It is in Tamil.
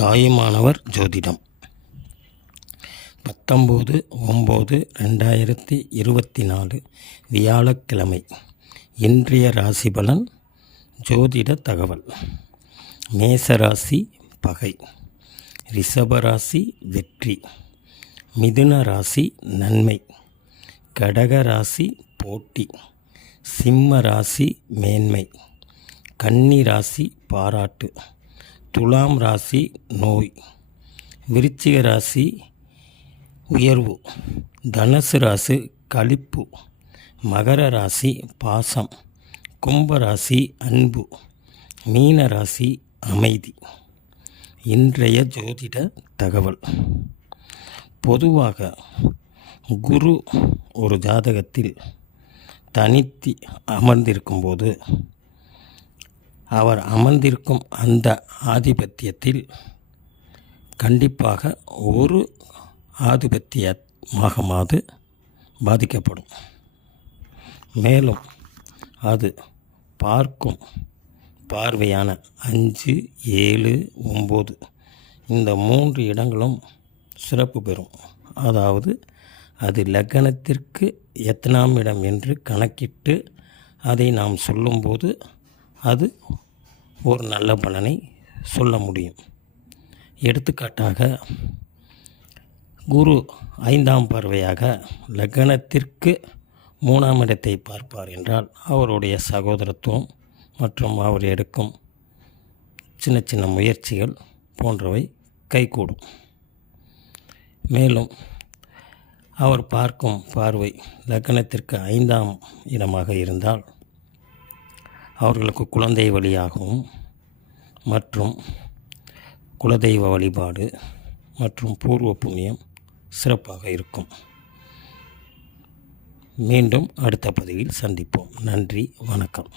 தாயுமானவர் ஜோதிடம் 19/9/2024 வியாழக்கிழமை. இன்றைய ராசிபலன். ஜோதிட தகவல். மேசராசி பகை, ரிஷபராசி வெற்றி, மிதுன ராசி நன்மை, கடக ராசி போட்டி, சிம்ம ராசி மேன்மை, கன்னி ராசி பாராட்டு, துலாம் ராசி நோய், விருச்சிக ராசி உயர்வு, தனுசு ராசி களிப்பு, மகர ராசி பாசம், கும்ப ராசி அன்பு, மீன ராசி அமைதி. இன்றைய ஜோதிட தகவல். பொதுவாக குரு ஒரு ஜாதகத்தில் தனித்து அமர்ந்திருக்கும்போது அவர் அமர்ந்திருக்கும் அந்த ஆதிபத்தியத்தில் கண்டிப்பாக ஒரு ஆதிபத்தியமாகமாவது பாதிக்கப்படும். மேலும் அது பார்க்கும் பார்வையான 5, 7, 9 இந்த 3 இடங்களும் சிறப்பு பெறும். அதாவது அது லக்னத்திற்கு எத்தனாம் இடம் என்று கணக்கிட்டு அதை நாம் சொல்லும்போது அது ஒரு நல்ல பலனை சொல்ல முடியும். எடுத்துக்காட்டாக குரு 5ஆம் பார்வையாக லக்னத்திற்கு 3ஆம் இடத்தை பார்ப்பார் என்றால் அவருடைய சகோதரத்துவம் மற்றும் அவர் எடுக்கும் சின்ன சின்ன முயற்சிகள் போன்றவை கைகூடும். மேலும் அவர் பார்க்கும் பார்வை லக்னத்திற்கு 5ஆம் இடமாக இருந்தால் அவர்களுக்கு குழந்தை வழியாகவும் மற்றும் குலதெய்வ வழிபாடு மற்றும் பூர்வ புண்ணியம் சிறப்பாக இருக்கும். மீண்டும் அடுத்த பதிவில் சந்திப்போம். நன்றி, வணக்கம்.